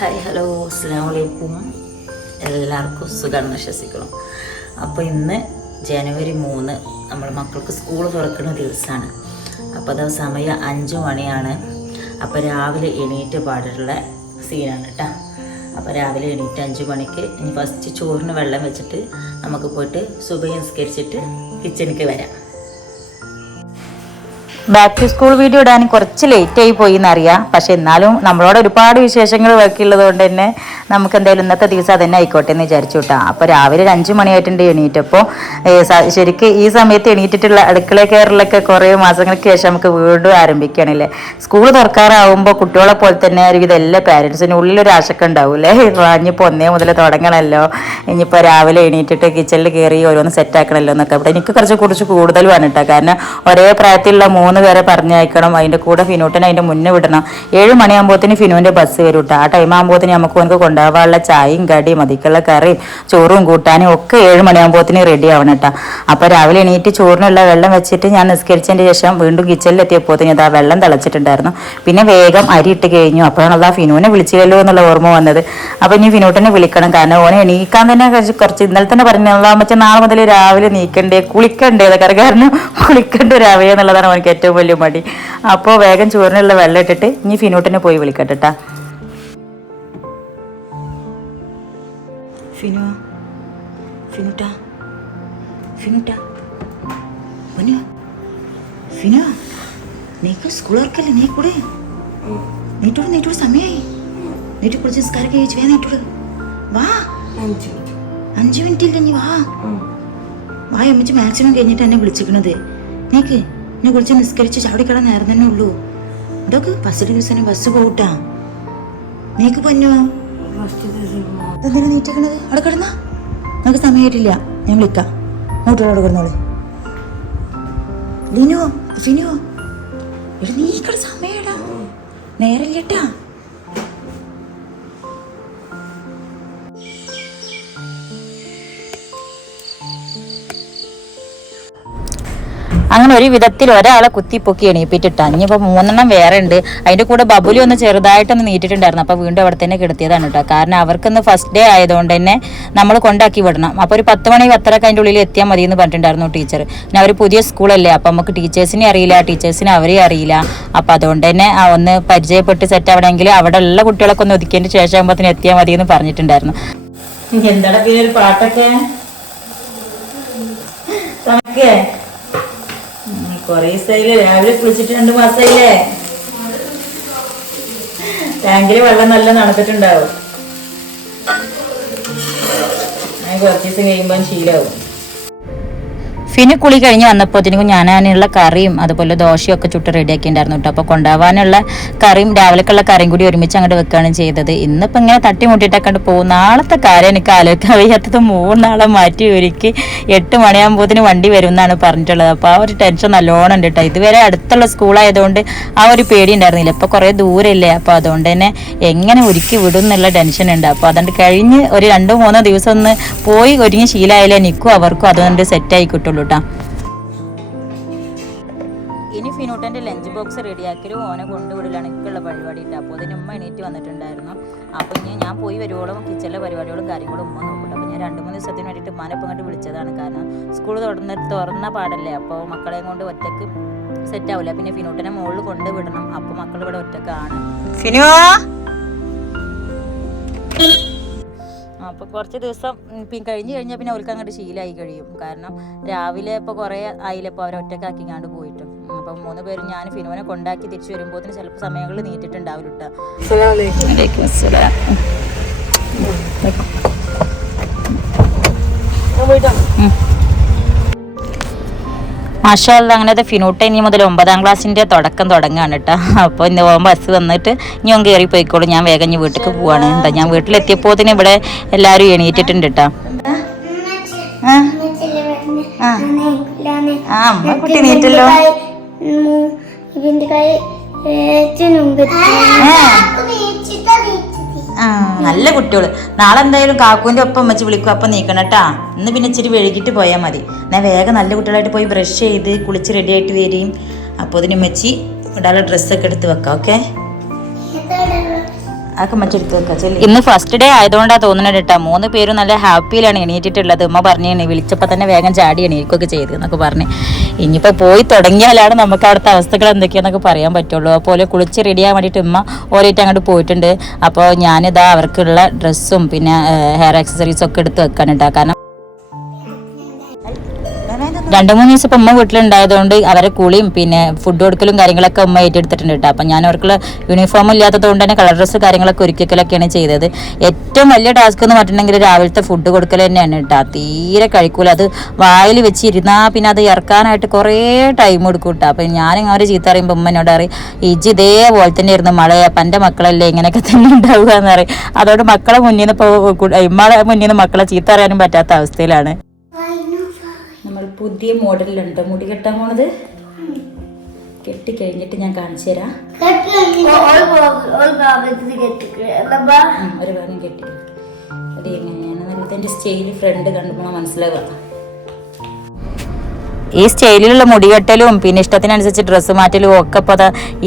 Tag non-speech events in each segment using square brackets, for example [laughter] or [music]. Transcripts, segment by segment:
Hi hello അസ്സാം വലൈക്കും എല്ലാവർക്കും സുഖം വിശ്വസിക്കണം അപ്പോൾ ഇന്ന് ജനുവരി മൂന്ന് നമ്മൾ മക്കൾക്ക് സ്കൂൾ തുറക്കുന്ന ദിവസമാണ്. അപ്പോൾ അത് സമയം അഞ്ച് മണിയാണ്. അപ്പോൾ രാവിലെ എണീറ്റ് പാടുള്ള സീനാണ് കേട്ടോ അപ്പോൾ രാവിലെ എണീറ്റ് അഞ്ച് മണിക്ക് ഇനി ഫസ്റ്റ് ചോറിന് വെള്ളം വെച്ചിട്ട് നമുക്ക് പോയിട്ട് സുബൈ നിസ്കരിച്ചിട്ട് കിച്ചണിക്ക് വരാം. ബാക്ക് ടു സ്കൂൾ വീഡിയോ ഇടാൻ കുറച്ച് ലേറ്റ് ആയി പോയി എന്നറിയാം പക്ഷെ എന്നാലും നമ്മളോട് ഒരുപാട് വിശേഷങ്ങൾ ബാക്കിയുള്ളത് കൊണ്ട് തന്നെ നമുക്ക് എന്തായാലും ഇന്നത്തെ ദിവസം അതന്നെ ആയിക്കോട്ടെ എന്ന് വിചാരിച്ചു കേട്ടോ അപ്പോൾ രാവിലെ ഒരു അഞ്ച് മണിയായിട്ടുണ്ട് എണീറ്റപ്പോൾ ശരിക്കും ഈ സമയത്ത് എണീറ്റിട്ടുള്ള അടുക്കള കയറിലൊക്കെ കുറേ മാസങ്ങൾക്ക് ശേഷം നമുക്ക് വീണ്ടും ആരംഭിക്കുകയാണല്ലേ സ്കൂൾ തുറക്കാറാവുമ്പോൾ കുട്ടികളെ പോലെ തന്നെ ഒരുവിധം എല്ലാ പാരന്റ്സിനും ഉള്ളിലൊരു ആശക്ക ഉണ്ടാവൂലേ ഇനിയിപ്പോൾ ഒന്നേ മുതൽ തുടങ്ങണല്ലോ. ഇനിയിപ്പോൾ രാവിലെ എണീറ്റിട്ട് കിച്ചണിൽ കയറി ഓരോന്ന് സെറ്റ് ആക്കണല്ലോ എന്നൊക്കെ. അവിടെ എനിക്ക് കുറച്ച് കുറച്ച് കൂടുതലുമാണ് കേട്ടോ കാരണം ഒരേ പ്രായത്തിലുള്ള മൂന്ന് പേരെ പറഞ്ഞയക്കണം. അതിന്റെ കൂടെ ഫിനോട്ടിനെ അതിന്റെ മുന്നേ വിടണം. ഏഴ് മണിയാകുമ്പോഴത്തേന് ഫിനുവിന്റെ ബസ് വരും കേട്ടോ ആ ടൈം ആകുമ്പോഴത്തേന് നമുക്ക് ഓനക്ക് കൊണ്ടുപോകാനുള്ള ചായയും കടിയും അതിക്കുള്ള കറിയും ചോറും കൂട്ടാനും ഒക്കെ ഏഴ് മണിയാകുമ്പോഴത്തേന് റെഡി ആവണം കേട്ടോ അപ്പോൾ രാവിലെ എണീറ്റ് ചോറിനുള്ള വെള്ളം വെച്ചിട്ട് ഞാൻ നിസ്കരിച്ചതിന് ശേഷം വീണ്ടും കിച്ചണിൽ എത്തിയപ്പോഴത്തേന് ആ വെള്ളം തിളച്ചിട്ടുണ്ടായിരുന്നു. പിന്നെ വേഗം അരി ഇട്ട് കഴിഞ്ഞു. അപ്പോഴാണ് ആ ഫിനുവിനെ വിളിച്ചില്ലല്ലോ എന്നുള്ള ഓർമ്മ വന്നത്. അപ്പോൾ ഇനി ഫിനോട്ടിനെ വിളിക്കണം. കാരണം ഓനെ എണീക്കാൻ തന്നെ കുറച്ച് ഇന്നലെ തന്നെ പറഞ്ഞു നാളെ മുതൽ രാവിലെ നീക്കണ്ടേ കുളിക്കണ്ടേ അതൊക്കെ കാരണം കുളിക്കണ്ട രാവിലെ എന്നുള്ളതാണ് അവനക്ക് ഏറ്റവും വലിയ മടി. അപ്പോൾ വേഗം ചോറിനുള്ള വെള്ളം ഇട്ടിട്ട് ഇനി ഫിനോട്ടിനെ പോയി വിളിക്കട്ടെ ട്ടാ. ഫിനു ഫിനുട്ടാ ഫിനുട്ടാ. ഫിനു ഫിനു നീക്ക് സ്കൂൾ വർക്കല്ലേ നീ കൂടെ? നീട്ടോട് നീട്ടോട് സമയായി. നീട്ടി കുളിച്ച് നിസ്കാരൊക്കെ കഴിച്ച് വേ നീട്ടോട് വാ. അഞ്ച് മിനിറ്റ് ഇല്ല നീ വാ. വാ അമ്മച്ച് മാക്സിമം കഴിഞ്ഞിട്ട് എന്നെ വിളിച്ചിരിക്കണത്. നീക്ക്. എന്നെ കുറിച്ച് നിസ്കരിച്ച് ചാവടിക്കട നേരം തന്നെ ഉള്ളൂ. ഇതൊക്കെ ഫസ്റ്റ് ദിവസം ബസ് പോകട്ടാ നീക്ക് പൊന്നോ? എന്തിനാ നീറ്റിക്കണത്? അവിടെ കിടന്ന. നമുക്ക് സമയമായിട്ടില്ല. ഞാൻ വിളിക്കാം. മൂട്ടോട് കിടന്നോളെ. ലിനോ ഫിനോ. എടാ നീ കട സമയടാ നേരല്ലേട്ടാ അങ്ങനെ ഒരു വിധത്തിൽ ഒരാളെ കുത്തിപ്പൊക്കി എണീപ്പിച്ചിട്ടാ ഇനിയിപ്പോൾ മൂന്നെണ്ണം വേറെ ഉണ്ട്. അതിന്റെ കൂടെ ബബുലി ഒന്ന് ചെറുതായിട്ടൊന്ന് നീട്ടിട്ടുണ്ടായിരുന്നു അപ്പോൾ വീണ്ടും അവിടെ തന്നെ കിടത്തിയതാണ് കേട്ടോ. കാരണം അവർക്കൊന്ന് ഫസ്റ്റ് ഡേ ആയതുകൊണ്ട് തന്നെ നമ്മൾ കൊണ്ടാക്കി വിടണം. അപ്പോൾ ഒരു പത്ത് മണി പത്തരക്ക് അതിന്റെ ഉള്ളിൽ എത്തിയാൽ മതി എന്ന് പറഞ്ഞിട്ടുണ്ടായിരുന്നു ടീച്ചർ പിന്നെ അവർ പുതിയ സ്കൂളല്ലേ അപ്പോൾ നമുക്ക് ടീച്ചേഴ്സിനെ അറിയില്ല ടീച്ചേഴ്സിനെ അവരെ അറിയില്ല. അപ്പോൾ അതുകൊണ്ട് തന്നെ ഒന്ന് പരിചയപ്പെട്ട് സെറ്റ് ആവണമെങ്കിൽ അവിടെ ഉള്ള കുട്ടികളൊക്കെ ഒന്ന് ഒതുക്കിയതിന് ശേഷം ആകുമ്പോൾ എത്തിയാൽ മതി എന്ന് പറഞ്ഞിട്ടുണ്ടായിരുന്നു എന്താടാ പിന്നെ ഒരു പാട്ടൊക്കെ? കൊറേ ദിവസമായില്ലേ രാവിലെ കുളിച്ചിട്ട് രണ്ടു മാസമായില്ലേ ടാങ്കിൽ വെള്ളം നല്ല നടന്നിട്ടുണ്ടാവും കുറച്ച് ദിവസം കഴിയുമ്പോൾ ശീലമാവും ഫിനി കുളി കഴിഞ്ഞ് വന്നപ്പോഴത്തേനും ഞാൻ അതിനുള്ള കറിയും അതുപോലെ ദോശയും ഒക്കെ ചുട്ട് റെഡിയാക്കിയിട്ടുണ്ടായിരുന്നു കേട്ടോ. അപ്പോൾ കൊണ്ടുപോകാനുള്ള കറിയും രാവിലേക്കുള്ള കറിയും കൂടി ഒരുമിച്ച് അങ്ങോട്ട് വെക്കുകയാണ് ചെയ്തത്. ഇന്നിപ്പോൾ ഇങ്ങനെ തട്ടി മുട്ടിട്ടൊക്കെ പോകും. നാളത്തെ കാര്യം എനിക്ക് ആലോചിക്കാൻ വയ്യാത്തത് മൂന്നാളെ മാറ്റി ഒരുക്കി എട്ട് മണിയാകുമ്പോഴത്തേന് വണ്ടി വരും എന്നാണ് പറഞ്ഞിട്ടുള്ളത്. അപ്പോൾ ആ ഒരു ടെൻഷൻ നല്ലോണം ഉണ്ട് കേട്ടോ. ഇതുവരെ അടുത്തുള്ള സ്കൂളായതുകൊണ്ട് ആ ഒരു പേടി ഉണ്ടായിരുന്നില്ല. ഇപ്പോൾ കുറേ ദൂരമില്ലേ അപ്പോൾ അതുകൊണ്ട് തന്നെ എങ്ങനെ ഒരുക്കി വിടും എന്നുള്ള ടെൻഷൻ ഉണ്ട്. അപ്പോൾ അതുകൊണ്ട് കഴിഞ്ഞ് ഒരു രണ്ടോ മൂന്നോ ദിവസം ഒന്ന് പോയി ഒരുങ്ങി ശീലമായാലേ എനിക്കും അവർക്കും അതുകൊണ്ട് സെറ്റായി കിട്ടുള്ളൂ. കേട്ടോ ഇനി ഫിനൂട്ടന്റെ ലഞ്ച് ബോക്സ് റെഡിയാക്കലും ഓനെ കൊണ്ടുവിടലാണ് എനിക്കുള്ള പരിപാടി ഉണ്ട് അപ്പോൾ അതിന് ഉമ്മ എണീറ്റ് വന്നിട്ടുണ്ടായിരുന്നു. അപ്പോൾ ഇനി ഞാൻ പോയി വരുവോളം കിച്ചണിലെ പരിപാടികളും കാര്യങ്ങളും ഉമ്മ നോക്കട്ടെ അപ്പോൾ ഞാൻ രണ്ട് മൂന്ന് ദിവസത്തിന് വേണ്ടിയിട്ട് ഉമ്മാനെ ഇപ്പം ഇങ്ങോട്ട് വിളിച്ചതാണ്. കാരണം സ്കൂൾ തുറന്ന് തുറന്ന പാടല്ലേ? അപ്പോൾ മക്കളെയും കൊണ്ട് ഒറ്റയ്ക്ക് സെറ്റ് ആവില്ല. പിന്നെ ഫിനൂട്ടിനെ മുകളിൽ കൊണ്ടുവിടണം. അപ്പോൾ മക്കൾ ഇവിടെ ഒറ്റക്കാണ്. ഫിനു? അപ്പോൾ കുറച്ച് ദിവസം പിന്നെ കഴിഞ്ഞ് കഴിഞ്ഞാൽ പിന്നെ അവർക്ക് അങ്ങോട്ട് ശീലമായി കഴിയും. കാരണം രാവിലെ ഇപ്പോൾ കുറേ ആയില്ലപ്പോൾ ഇപ്പോൾ അവരെ ഒറ്റക്കാക്കിങ്ങാണ്ട് പോയിട്ടും. അപ്പം മൂന്ന് പേരും ഞാൻ ഫിനോനെ കൊണ്ടാക്കി തിരിച്ചു വരുമ്പോഴത്തേന് ചിലപ്പോൾ സമയങ്ങളിൽ നീട്ടിട്ടുണ്ടാവില്ല കേട്ടോ മാഷാല്ല അങ്ങനത്തെ ഫിനൂട്ട ഇനി മുതൽ ഒമ്പതാം ക്ലാസ്സിന്റെ തുടക്കം തുടങ്ങുകയാണ് കേട്ടോ അപ്പോൾ ഇന്ന് പോകുമ്പോൾ ബസ് വന്നിട്ട് ഇനി ഒന്ന് കയറി പോയിക്കോളൂ. ഞാൻ വേഗം ഇനി വീട്ടിലേക്ക് പോവാണ് എന്താ ഞാൻ വീട്ടിലെത്തിയപ്പോൾ തന്നെ ഇവിടെ എല്ലാവരും എണീറ്റിട്ടുണ്ട് കേട്ടോ ആ? അമ്മ കുട്ടി ഏ. നല്ല കുട്ടികൾ നാളെ എന്തായാലും കാക്കുവിന്റെ ഒപ്പം വെച്ച് വിളിക്കും. അപ്പം കേട്ടാ ഇന്ന് പിന്നെ ഇച്ചിരി വൈകിട്ട് പോയാൽ മതി. ഞാൻ വേഗം നല്ല കുട്ടികളായിട്ട് പോയി ബ്രഷ് ചെയ്ത് കുളിച്ച് റെഡി ആയിട്ട് വരികയും അപ്പോൾ അതിന് മെച്ചി ഇടാനുള്ള ഡ്രസ്സൊക്കെ എടുത്ത് വെക്കാം ഓക്കെ ഇന്ന് ഫസ്റ്റ് ഡേ ആയതുകൊണ്ടാ തോന്നുന്നത് കേട്ടോ. മൂന്ന് പേരും നല്ല ഹാപ്പിയിലാണ് എണീറ്റിട്ടുള്ളത്. ഉമ്മ പറഞ്ഞു വിളിച്ചപ്പോൾ തന്നെ വേഗം ചാടി എണീക്കുകയൊക്കെ ചെയ്തു എന്നൊക്കെ പറഞ്ഞു. ഇനിയിപ്പോൾ പോയി തുടങ്ങിയാലാണ് നമുക്ക് അവിടുത്തെ അവസ്ഥകൾ എന്തൊക്കെയാണെന്നൊക്കെ പറയാൻ പറ്റുള്ളൂ. അതുപോലെ കുളിച്ച് റെഡിയാകാൻ വേണ്ടിയിട്ട് ഉമ്മ ഓരോയിട്ട് അങ്ങോട്ട് പോയിട്ടുണ്ട്. അപ്പോൾ ഞാനിതാ അവർക്കുള്ള ഡ്രസ്സും പിന്നെ ഹെയർ ആക്സസറീസും ഒക്കെ എടുത്ത് വെക്കാനുണ്ടാ കാരണം രണ്ട് മൂന്ന് ദിവസം ഉമ്മ വീട്ടിലുണ്ടായതുകൊണ്ട് അവരെ കുളിയും പിന്നെ ഫുഡ് കൊടുക്കലും കാര്യങ്ങളൊക്കെ ഉമ്മ ഏറ്റെടുത്തിട്ടുണ്ട് കേട്ടോ. അപ്പം ഞാൻ അവർക്കുള്ള യൂണിഫോം ഇല്ലാത്തത് കൊണ്ട് തന്നെ കളർ ഡ്രസ്സ് കാര്യങ്ങളൊക്കെ ഒരുക്കിക്കലൊക്കെയാണ് ചെയ്തത്. ഏറ്റവും വലിയ ടാസ്ക് എന്ന് പറഞ്ഞിട്ടുണ്ടെങ്കിൽ രാവിലത്തെ ഫുഡ് കൊടുക്കൽ തന്നെയാണ് കേട്ടോ. തീരെ കഴിക്കൂല. അത് വായിൽ വെച്ച് പിന്നെ അത് ഇറക്കാനായിട്ട് കുറേ ടൈം എടുക്കും കേട്ടോ. അപ്പം ഞാനിങ്ങനെ ഒരു ചീത്ത പറയുമ്പോൾ ഉമ്മ എന്നോട് പറയും ഇജ് ഇതേപോലെ തന്നെ ഇരുന്ന് മഴ പന്റെ മക്കളല്ലേ ഇങ്ങനെയൊക്കെ തന്നെ ഉണ്ടാവുക എന്ന് പറയും. അതുകൊണ്ട് മക്കളെ മുന്നിൽ നിന്ന് ഇപ്പോൾ ഇമ്മളെ മുന്നിൽ നിന്ന് മക്കളെ ചീത്ത അറിയാനും പറ്റാത്ത അവസ്ഥയിലാണ്. പുതിയ മോഡലിലുണ്ട്. മുടി കെട്ടാൻ പോണത്? കെട്ടി കഴിഞ്ഞിട്ട് ഞാൻ കാണിച്ചു തരാം. ഒരു ഭാഗം കെട്ടി അത് എങ്ങനെയാണ് ഇതിന്റെ സ്റ്റൈൽ ഫ്രണ്ട് കണ്ടുപോകണം മനസ്സിലാവുക ഈ സ്റ്റൈലിലുള്ള മുടികെട്ടലും പിന്നെ ഇഷ്ടത്തിനനുസരിച്ച് ഡ്രസ്സ് മാറ്റലും ഒക്കെ ഇപ്പോൾ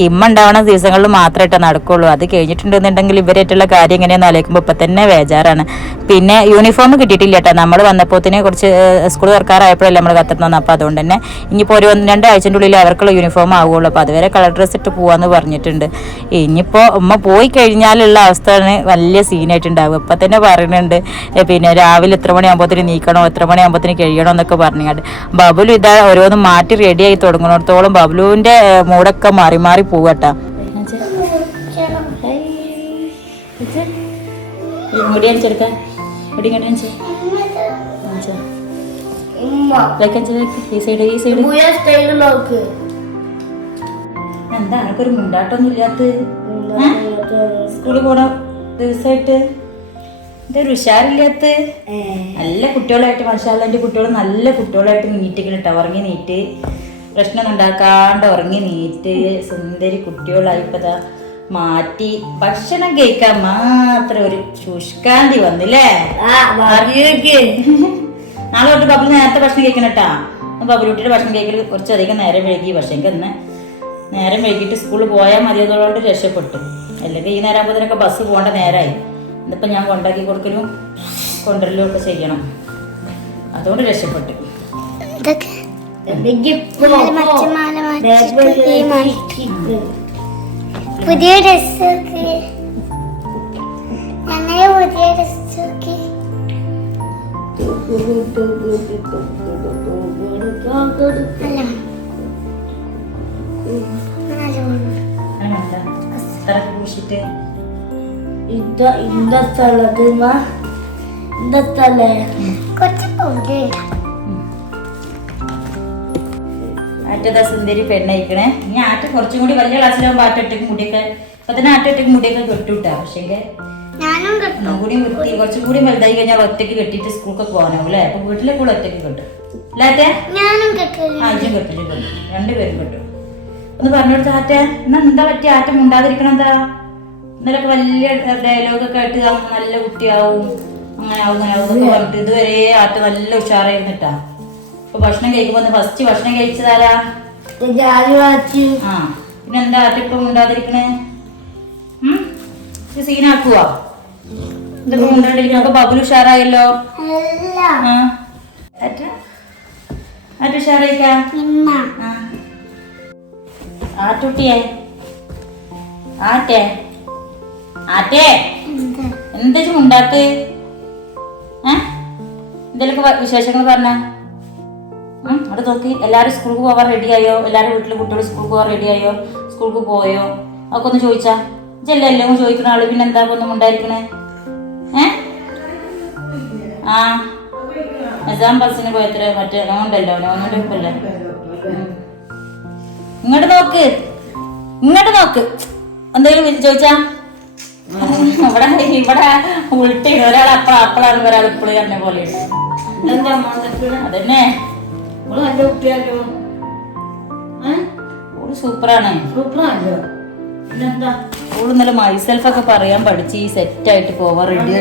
ഇമ്മ ഉണ്ടാവുന്ന ദിവസങ്ങളിൽ മാത്രമായിട്ടേ നടക്കുള്ളൂ. അത് കഴിഞ്ഞിട്ടുണ്ടെന്നുണ്ടെങ്കിൽ ഇവരായിട്ടുള്ള കാര്യം എങ്ങനെയാണെന്ന് ആലോചിക്കുമ്പോൾ ഇപ്പം തന്നെ വേജാറാണ് പിന്നെ യൂണിഫോം കിട്ടിയിട്ടില്ല കേട്ടോ. നമ്മൾ വന്നപ്പോഴത്തേനെ കുറച്ച് സ്കൂൾ തുറക്കാറായപ്പോഴല്ലേ നമ്മൾ കത്തിരുന്നത്. അപ്പോൾ അതുകൊണ്ട് തന്നെ ഇനിയിപ്പോൾ ഒരു ഒന്ന് രണ്ടാഴ്ചന്റെ ഉള്ളിൽ അവർക്കുള്ള യൂണിഫോം ആവുകയുള്ളൂ അപ്പോൾ അതുവരെ കളർ ഡ്രസ്സ് ഇട്ട് പോകാമെന്ന് പറഞ്ഞിട്ടുണ്ട്. ഇനിയിപ്പോൾ ഉമ്മ പോയി കഴിഞ്ഞാലുള്ള അവസ്ഥയാണ് വലിയ സീനായിട്ടുണ്ടാവുക ഇപ്പം തന്നെ പറയുന്നുണ്ട് പിന്നെ രാവിലെ എത്ര മണിയാകുമ്പോഴത്തേന് നീക്കണോ? എത്ര മണിയാകുമ്പോഴത്തേന് കഴിയണോ? എന്നൊക്കെ പറഞ്ഞുകൊണ്ട് ബബുലു ഇതാ ഓരോന്ന് മാറ്റി റെഡിയായി തുടങ്ങുന്നിടത്തോളം ബബ്ലുവിന്റെ മൂടൊക്കെ മാറി മാറി മുടി മുടി ഈ എന്താ? അനക്കൊരു മുണ്ടാട്ടൊന്നും ഇല്ലാത്ത സ്കൂളിൽ പോണ ദിവസമായിട്ട് ഇതൊരു ഉഷാറില്ലാത്ത നല്ല കുട്ടികളായിട്ട് മഷാല എന്റെ കുട്ടികൾ നല്ല കുട്ടികളായിട്ട് നീറ്റിക്കണം കേട്ടോ ഉറങ്ങി നീറ്റ്. പ്രശ്നം ഉണ്ടാക്കാണ്ട് ഉറങ്ങി നീറ്റ്. സുന്ദരി കുട്ടികളായിപ്പതാ മാറ്റി. ഭക്ഷണം കഴിക്കാൻ മാത്രം ഒരു ശുഷ്കാന്തി വന്നില്ലേ? [laughs] നാളെ തൊട്ട് ബബിൾ നേരത്തെ ഭക്ഷണം കഴിക്കണം കേട്ടാ ബബിളുട്ടിയുടെ ഭക്ഷണം കഴിക്കൽ കുറച്ചധികം നേരം വൈകി. പക്ഷേ എനിക്ക് ഇന്ന് നേരം വൈകിട്ട് സ്കൂളിൽ പോയാൽ മതിയതുകൊണ്ട് രക്ഷപ്പെട്ടു. അല്ലെങ്കിൽ ഈ നേരം ആകുമ്പോഴത്തേനൊക്കെ ബസ് പോകേണ്ട നേരമായി ഇന്നിപ്പോൾ ഞാൻ കൊണ്ടാക്കി കൊടുക്കലും കൊണ്ടുവരലും ഒക്കെ ചെയ്യണം. അതുകൊണ്ട് രക്ഷപ്പെട്ടു. പുതിയ ഡ്രസ് ഞങ്ങളെ പുതിയ ഡ്രസ് തറക്ക് പൂശിട്ട് കുറച്ച് പൊടി ആറ്റതാ സുന്ദരി പെണ്ണയിക്കണേ. ഇനി ആറ്റ കുറച്ചും കൂടി വലിയ ക്ലാസ്സിലാകുമ്പോൾ ആറ്റ ഒറ്റയ്ക്ക് മുടിയൊക്കെ ഇപ്പൊ തന്നെ ആറ്റ ഒറ്റയ്ക്ക് മുടിയൊക്കെ കെട്ടിട്ടാ. പക്ഷേ ഞാനും കിട്ടും. കൂടി വൃത്തി കുറച്ചും കൂടി വലുതായി കഴിഞ്ഞാൽ ഒറ്റയ്ക്ക് കെട്ടിട്ട് സ്കൂളൊക്കെ പോകാനാവും അല്ലേ? അപ്പൊ വീട്ടിലെ കൂടെ ഒറ്റയ്ക്ക് കെട്ടും. അല്ലാത്തെ ഞാനും കിട്ടും. ആദ്യം കെട്ടിട്ട് കെട്ടും രണ്ടുപേരും കെട്ടും. ഒന്ന് പറഞ്ഞു കൊടുത്ത ആറ്റ. എന്നാ എന്താ പറ്റിയ? ആറ്റം ഉണ്ടാതിരിക്കണം എന്താ? ഇന്നലെ വലിയ ഡയലോഗൊക്കെ ആയിട്ട് നല്ല കുട്ടിയാവും അങ്ങനെ ആവും അങ്ങനെ ആവും എന്നൊക്കെ പറഞ്ഞിട്ട് ഇതുവരെ ആറ്റ നല്ല ഉഷാറായിരുന്നിട്ടാ. അപ്പൊ ഭക്ഷണം കഴിക്കുമ്പോ ഫസ്റ്റ് ഭക്ഷണം കഴിച്ചതാരാ? ആ പിന്നെ എന്താ ആറ്റ ഇപ്പൊ മുണ്ടാതിരിക്കണേ? ഉം? ഇത് സീനാക്കുവാ ഇതൊക്കെ ഉണ്ടാണ്ടിരിക്കണ അപ്പൊ ബബുൽ ഉഷാറായല്ലോ? ആറ്റ? ഉഷാറായിക്കാ. ആട്ടുട്ടിയെ ആറ്റേ? ആറ്റേ? എന്താ? ഏ? എന്തെങ്കിലുമൊക്കെ വിശേഷങ്ങൾ പറഞ്ഞ? അത് നോക്കി. എല്ലാവരും സ്കൂൾക്ക് പോകാൻ റെഡിയായോ എല്ലാവരും വീട്ടിലെ കുട്ടികൾ സ്കൂൾക്ക് പോകാൻ റെഡിയായോ സ്കൂൾക്ക് പോയോ? അതൊക്കെ ഒന്ന് ചോദിച്ചാ. ഇജല്ലേ എല്ലാം ചോദിക്കുന്ന ആൾ പിന്നെ എന്താ ഒന്നും ഉണ്ടായിരിക്കണേ ഏ? ആ. എക്സാം ബസ്സിന് പോയത്ര? മറ്റേ നോണ്ടല്ലോ നോന്നുണ്ട് ഇപ്പല്ലേ. ഇങ്ങോട്ട് നോക്ക്. ഇങ്ങോട്ട് നോക്ക്. എന്തെങ്കിലും ചോദിച്ചാ? ഇവിടെ ഇവിടെ ഉൾട്ടി ഒരാൾ അപ്പള അപ്പളാണ് ഒരാൾ ഇപ്പോഴും പറഞ്ഞ പോലെ അതന്നെ. ഓൾ സൂപ്പറാണ്. ഓൾ ഇന്നലെ മൈസെൽഫ് ഒക്കെ പറയാൻ പഠിച്ച് ഈ സെറ്റ് ആയിട്ട് പോവാൻ റെഡി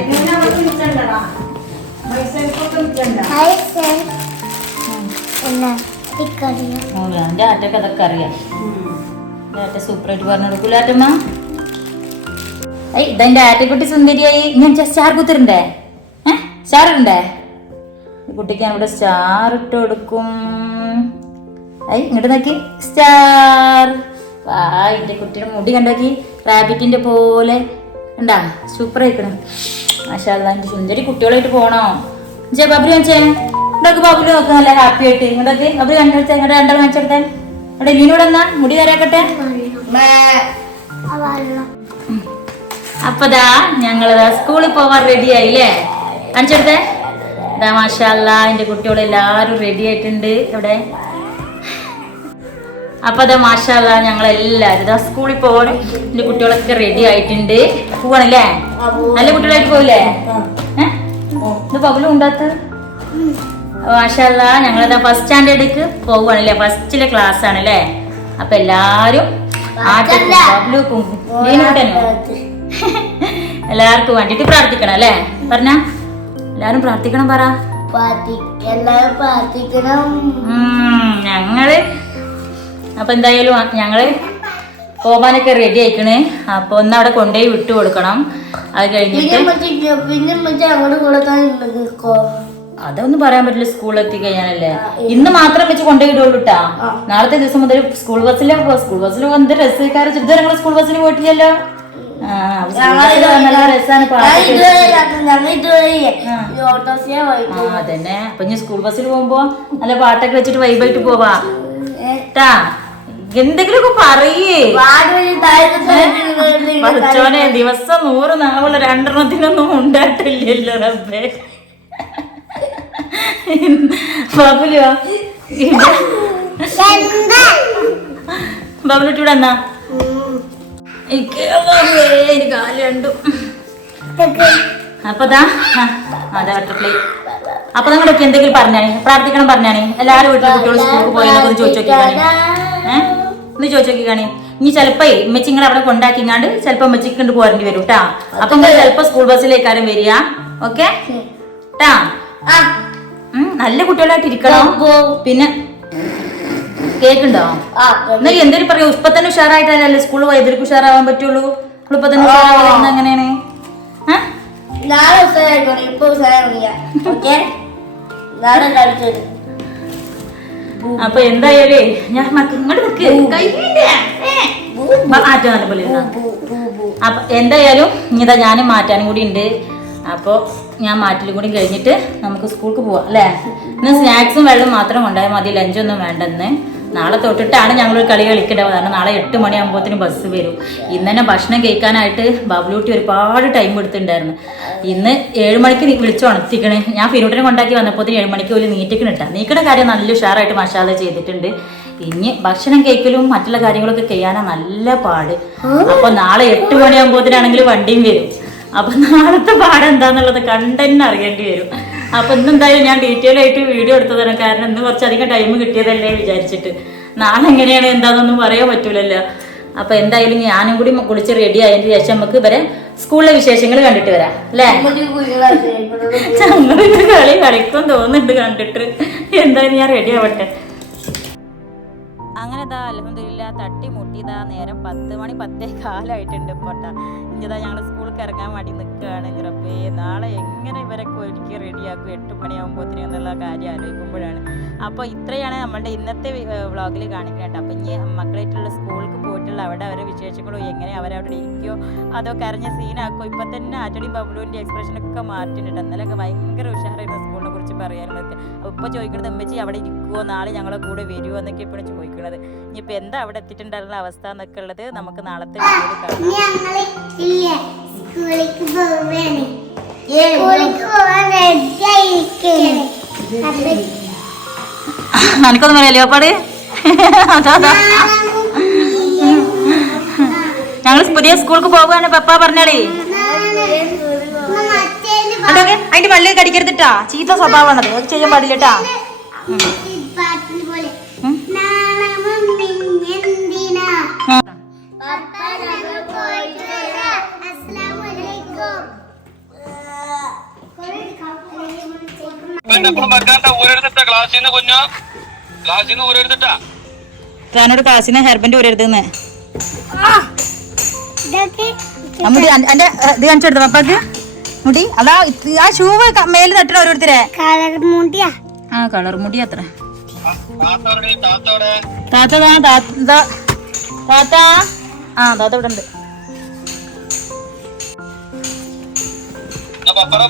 എന്റെ ആറ്റൊക്കെ അതൊക്കെ അറിയാം. എന്റെ ആറ്റ സൂപ്പറായിട്ട് പറഞ്ഞു കൊടുക്കൂല ആറ്റമ്മ? ഏയ് ഇതെന്റെ ആറ്റക്കുട്ടി സുന്ദരിയായി. ഞാൻ സ്റ്റാർ കുത്തിരണ്ടേ? ഏ? സ്റ്റാർ ഇടണ്ടേ കുട്ടിക്ക് ഞാൻ ഇവിടെ സ്റ്റാർ ഇട്ട് കൊടുക്കും. ഐ ഇങ്ങോട്ട് നോക്കി. സ്റ്റാർ വാ എന്റെ കുട്ടിയുടെ മുടി കണ്ടാക്കി. റാബിറ്റിന്റെ പോലെ. ഉണ്ടാ സൂപ്പർ ആയിക്കണം. മാഷാല്ല എന്റെ സുന്ദരി കുട്ടികളായിട്ട് പോണോ? ജെ ബബ്രി വെച്ചേ ഇതൊക്കെ ബബ്ലു നോക്ക് നല്ല ഹാപ്പി ആയിട്ട്. ഇങ്ങോട്ടൊക്കെ ബബ്രി കണ്ടെടുത്തേ ഇങ്ങോട്ട് രണ്ടാൾ കാണിച്ചെടുത്തേ ഇവിടെ മീനോട് എന്നാ? മുടി തരാക്കട്ടെ ആ വെള്ളം അപ്പതാ ഞങ്ങളിതാ സ്കൂളിൽ പോവാൻ റെഡി ആയില്ലേ? കാണിച്ചെടുത്തേ? ഇതാ മാഷല്ല എന്റെ കുട്ടികളെല്ലാരും റെഡി ആയിട്ടുണ്ട്. ഇവിടെ അപ്പൊ അതാ മാഷല്ല ഞങ്ങളെല്ലാരും ഇതാ സ്കൂളിൽ പോവാൻ എന്റെ കുട്ടികളൊക്കെ റെഡി ആയിട്ടുണ്ട്. പോവാണല്ലേ? നല്ല കുട്ടികളായിട്ട് പോവില്ലേ? ഇത് പകലും ഉണ്ടാത്ത. മാഷല്ല ഞങ്ങളിതാ ഫസ്റ്റ് സ്റ്റാൻഡേർഡിക്ക് പോവുകയാണല്ലേ ഫസ്റ്റിലെ ക്ലാസ് ആണല്ലേ? അപ്പൊ എല്ലാരും ബബ്ലുക്കും മീനുകൂട്ടനും എല്ലാവർക്കും വേണ്ടിട്ട് പ്രാർത്ഥിക്കണം അല്ലേ? പറഞ്ഞ? എല്ലാരും പ്രാർത്ഥിക്കണം പറ. ഞങ്ങൾ അപ്പൊ എന്തായാലും ഞങ്ങൾ പോവാനൊക്കെ റെഡി ആയിക്കണ്. അപ്പൊ ഒന്ന് അവിടെ കൊണ്ടുപോയി വിട്ടു കൊടുക്കണം. അത് കഴിഞ്ഞിട്ട് അതൊന്നും പറയാൻ പറ്റില്ല സ്കൂളിൽ എത്തി കഴിഞ്ഞാലല്ലേ. ഇന്ന് മാത്രം വെച്ച് കൊണ്ടുപോയി ഇടുള്ളൂ കേട്ടാ നാളത്തെ ദിവസം മുതൽ സ്കൂൾ ബസ്സിലെ സ്കൂൾ ബസ്സിൽ വന്ന് രസക്കാരെ ഞങ്ങൾ സ്കൂൾ ബസ്സിൽ പോയിട്ടില്ലല്ലോ. അതന്നെ. അപ്പൊ ഇനി സ്കൂൾ ബസ്സിൽ പോകുമ്പോ നല്ല പാട്ടൊക്കെ വെച്ചിട്ട് വൈബായിട്ട് പോവാ. ട്ടാ എന്തെങ്കിലുമൊക്കെ പറയേ. പഠിച്ചോനെ ദിവസം നൂറ് നാവുള്ള രണ്ടെണ്ണത്തിനൊന്നും ഉണ്ടായിട്ടില്ലല്ലോ റബ്ബേ. ബാബുലിയോ? ബാബുലിട്ട് ഇവിടെ എന്നാ? എനിക്ക് കാൽ രണ്ടും അപ്പൊ ദാ അതെ ബട്ടർഫ്ലൈ അപ്പൊ നിങ്ങളൊക്കെ എന്തെങ്കിലും പറഞ്ഞാണേ? പ്രാർത്ഥിക്കണം പറഞ്ഞാണേ? എല്ലാവരും വീട്ടിലെ കുട്ടികൾ സ്കൂളിൽ പോയി ഒന്ന് ചോദിച്ചു നോക്കി കാണി ഏഹ് ഒന്ന് ചോദിച്ചു നോക്കി കാണി. ഇനി ചിലപ്പോ ഉമ്മച്ചി നിങ്ങളെ അവിടെ കൊണ്ടാക്കിങ്ങാണ്ട് ചിലപ്പോ ഉമ്മച്ചിക്ക് കൊണ്ട് പോരേണ്ടി വരും ട്ടാ. അപ്പൊ നിങ്ങൾ ചിലപ്പോ സ്കൂൾ ബസ്സിലേക്കാരും വരിക. ഓക്കെ ട്ടാ. നല്ല കുട്ടികളായിട്ട് ഇരിക്കണം പിന്നെ കേക്കുണ്ടോ? പറയാ? ഇപ്പൊ തന്നെ ഉഷാറായിട്ടല്ലേ സ്കൂളിൽ വൈദ്യുതിക്ക് ഉഷാറാവാൻ പറ്റുള്ളൂ? ഇപ്പൊ തന്നെ ഉഷാറാവുന്ന എങ്ങനെയാണ്? അപ്പൊ എന്തായാലേ ഞാൻ ഇങ്ങോട്ട് നിക്ക്. പോലെ. അപ്പൊ എന്തായാലും ഇതാ ഞാനും മാറ്റാനും കൂടി ഉണ്ട്. അപ്പോൾ ഞാൻ മാറ്റിലും കൂടി കഴിഞ്ഞിട്ട് നമുക്ക് സ്കൂൾക്ക് പോവാം അല്ലേ? ഇന്ന് സ്നാക്സും വെള്ളം മാത്രം കൊണ്ടായാൽ മതി ലഞ്ചൊന്നും വേണ്ടെന്ന്. നാളെ തൊട്ടിട്ടാണ് ഞങ്ങൾ ഒരു കളി കളിക്കേണ്ടത്. കാരണം നാളെ എട്ട് മണിയാകുമ്പോഴത്തേനും ബസ് വരും. ഇന്ന് തന്നെ ഭക്ഷണം കഴിക്കാനായിട്ട് ബബ്ലൂട്ടി ഒരുപാട് ടൈം എടുത്തിട്ടുണ്ടായിരുന്നു. ഇന്ന് ഏഴ് മണിക്ക് നീ വിളിച്ചു ഉണർത്തിക്കണേ ഞാൻ ഫിനോട്ടിനെ കൊണ്ടാക്കി വന്നപ്പോൾ ഏഴ് മണിക്ക് പോലും നീറ്റിക്കണിട്ടാ നീക്കണ കാര്യം നല്ല ഉഷാറായിട്ട് മസാല ചെയ്തിട്ടുണ്ട്. ഇനി ഭക്ഷണം കഴിക്കലും മറ്റുള്ള കാര്യങ്ങളൊക്കെ ചെയ്യാനാ നല്ല പാട്. അപ്പൊ നാളെ എട്ട് മണിയാകുമ്പോഴത്തേനാണെങ്കിൽ വണ്ടിയും വരും. അപ്പൊ നാളത്തെ പാടം എന്താന്നുള്ളത് കണ്ടന്നെ അറിയേണ്ടി വരും. അപ്പൊ ഇന്നെന്തായാലും ഞാൻ ഡീറ്റെയിൽ ആയിട്ട് വീഡിയോ എടുത്തു തരാം. കാരണം ഇന്ന് കുറച്ചധികം ടൈം കിട്ടിയതല്ലേ വിചാരിച്ചിട്ട്. നാളെ എങ്ങനെയാണ് എന്താണെന്നൊന്നും പറയാൻ പറ്റൂലല്ലോ. അപ്പൊ എന്തായാലും ഞാനും കൂടി കുളിച്ച് റെഡി ആയതിനു ശേഷം നമുക്ക് ഇവരെ സ്കൂളിലെ വിശേഷങ്ങൾ കണ്ടിട്ട് വരാം. അല്ലേ? ഞങ്ങളിത് കളി കളിക്കും തോന്നുന്നുണ്ട് കണ്ടിട്ട്. എന്തായാലും ഞാൻ റെഡി ആവട്ടെ. അങ്ങനെ ഇതാ അലഹമില്ല തട്ടി മുട്ടിയതാ നേരം പത്ത് മണി പത്തേ കാലമായിട്ടുണ്ട് ഇപ്പോട്ടാ ഇനിതാ ഞങ്ങൾ സ്കൂളിൽ ഇറങ്ങാൻ വേണ്ടി നിൽക്കുകയാണ് റബ്ബേ നാളെ എങ്ങനെ ഇവരൊക്കെ ഒരുക്കി റെഡിയാക്കും? എട്ട് മണിയാകുമ്പോഴത്തേനും എന്നുള്ള കാര്യം ആലോചിക്കുമ്പോഴാണ്. അപ്പോൾ ഇത്രയാണ് നമ്മളുടെ ഇന്നത്തെ വ്ളോഗിൽ കാണിക്കേണ്ടത്. അപ്പം ഇനി മക്കളായിട്ടുള്ള സ്കൂളിൽ പോയിട്ടുള്ള അവിടെ അവരുടെ വിശേഷങ്ങളോ എങ്ങനെ അവരവിടെ ഇരിക്കുകയോ അതൊക്കെ കരഞ്ഞ സീനാക്കോ ഇപ്പം തന്നെ ആറ്റടി ബബ്ലുവിന്റെ എക്സ്പ്രഷനൊക്കെ മാറ്റിയിട്ടുണ്ട്. എന്നാലൊക്കെ ഭയങ്കര ഉഷാറായിരുന്നു കുറിച്ച് അപ്പോൾ ഇപ്പോൾ ചോദിക്കുന്നത് ഉമ്മച്ചി അവിടെ ഇരിക്കുമോ നാളെ ഞങ്ങളെ കൂടെ വരുമോ എന്നൊക്കെ ഇപ്പോഴും ചോദിക്കുന്നത്. ഇനിയിപ്പോൾ എന്താ അവിടെ എത്തിയിട്ടുണ്ടായിരുന്ന അവസ്ഥ എന്നൊക്കെ ഉള്ളത് നമുക്ക് നാളത്തെ നനക്കൊന്നും കാണാം. ഞങ്ങൾ ഇല്ലേ? സ്കൂളിലേക്ക് പോവാണ് സ്കൂളിലേക്ക് പോവാൻ റെഡി ആയിരിക്കുകയാണ് എനിക്കൊന്നും പറയാലോ പാട്? അതാ ഞങ്ങൾ പുതിയ സ്കൂൾക്ക് പോവുകയാണ് പപ്പ പറഞ്ഞാളേ. അതൊക്കെ അതിന്റെ പല്ല് കടിക്കരുതിട്ടാ. ചീത്ത സ്വഭാവമാണത്. അത് ചെയ്യാൻ പാടില്ലട്ടാ. താനോട് ക്ലാസ്സിന് ഹെർബന്റ് വരരുതെന്ന് അമ്മ എന്റെ ഇത് കാണിച്ചു കൊടുത്ത പപ്പാക്ക്? മുടി? അതാ ഇത് ആ ഷൂവ് മേൽ തട്ടണ ഓരോരുത്തരെ. കളർ മുടിയാ. ആ കളർ മുടി അത്ര. താത്ത താത്ത. ആ താത്ത ഇവിടെ ഉണ്ട്.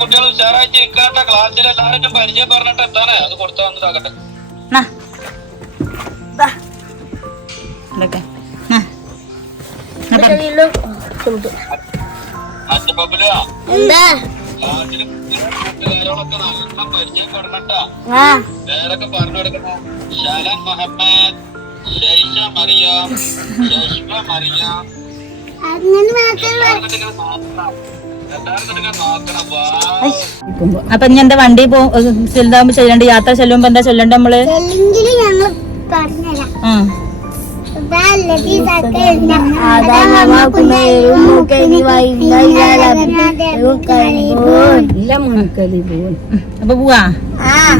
കുട്ടികൾ ഉഷാറായിട്ട് നിൽക്കാത്ത ക്ലാസ്സിൽ എല്ലാവരും പരിചയം പറഞ്ഞിട്ട് എത്താണ് അത് കൊടുത്തു വന്നതാകട്ടെ. ഇതൊക്കെ. പേരൊക്കെ പറഞ്ഞു കൊടുക്കണ ഷാലൻ മുഹമ്മദ് മറിയാം മറിയാം. അപ്പൊ ഇനി എന്താ വണ്ടി പോ ചെല്ലുമ്പോ ചെല്ലണ്ട്? യാത്ര ചെല്ലുമ്പോ എന്താ ചൊല്ലണ്ട നമ്മൾ? അല്ലെങ്കിൽ ഞങ്ങൾ പറഞ്ഞുതരാം هذا الذي ذكرنا هذا ما كنا يمكن وإنا إلى ربنا منقلبون لا منقلبون أبو بوا آه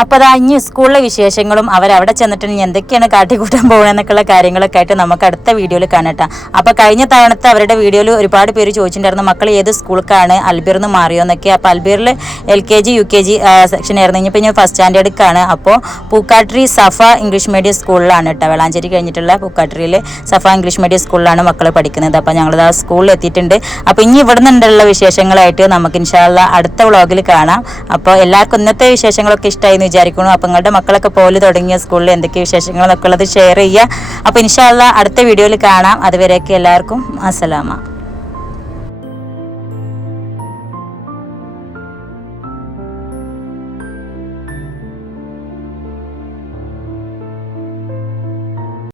അപ്പോൾ അതാ ഇനി സ്കൂളിലെ വിശേഷങ്ങളും അവരവിടെ ചെന്നിട്ട് എന്തൊക്കെയാണ് കാട്ടിക്കൂട്ടാൻ പോകണമെന്നൊക്കെയുള്ള കാര്യങ്ങളൊക്കെ ആയിട്ട് നമുക്ക് അടുത്ത വീഡിയോയിൽ കാണട്ടോ അപ്പൊ കഴിഞ്ഞ തവണത്തെ അവരുടെ വീഡിയോയിൽ ഒരുപാട് പേര് ചോദിച്ചിട്ടുണ്ടായിരുന്നു മക്കൾ ഏത് സ്കൂൾക്കാണ്? അൽബീർന്ന് മാറിയോ? എന്നൊക്കെ. അപ്പോൾ അൽബീറിൽ L K G U K G section ആയിരുന്നു. ഇനിയിപ്പോൾ ഞാൻ ഫസ്റ്റ് സ്റ്റാൻഡേർഡിക്കാണ് അപ്പോൾ പൂക്കാട്രി സഫ ഇംഗ്ലീഷ് മീഡിയം സ്കൂളിലാണ് കേട്ടോ. വെളാഞ്ചേരി കഴിഞ്ഞിട്ടുള്ള പൂക്കാട്രിയിൽ സഫ ഇംഗ്ലീഷ് മീഡിയം സ്കൂളിലാണ് മക്കൾ പഠിക്കുന്നത്. അപ്പോൾ ഞങ്ങളത് ആ സ്കൂളിൽ എത്തിയിട്ടുണ്ട്. അപ്പോൾ ഇനി ഇവിടെ നിന്നുള്ള വിശേഷങ്ങളായിട്ട് നമുക്ക് ഇൻഷാല്ല അടുത്ത വ്ളോഗിൽ കാണാം. അപ്പോൾ എല്ലാവർക്കും ഇന്നത്തെ വിശേഷങ്ങളൊക്കെ ഇഷ്ടമായി വിചാരിക്കുന്നു. അപ്പം നിങ്ങളുടെ മക്കളൊക്കെ പോലെ തുടങ്ങിയ സ്കൂളിൽ എന്തൊക്കെ വിശേഷങ്ങളൊക്കെ ഉള്ളത് ഷെയർ ചെയ്യുക. അപ്പോൾ ഇൻഷാല്ല അടുത്ത വീഡിയോയിൽ കാണാം. അതുവരെയൊക്കെ എല്ലാവർക്കും അസ്സലാമ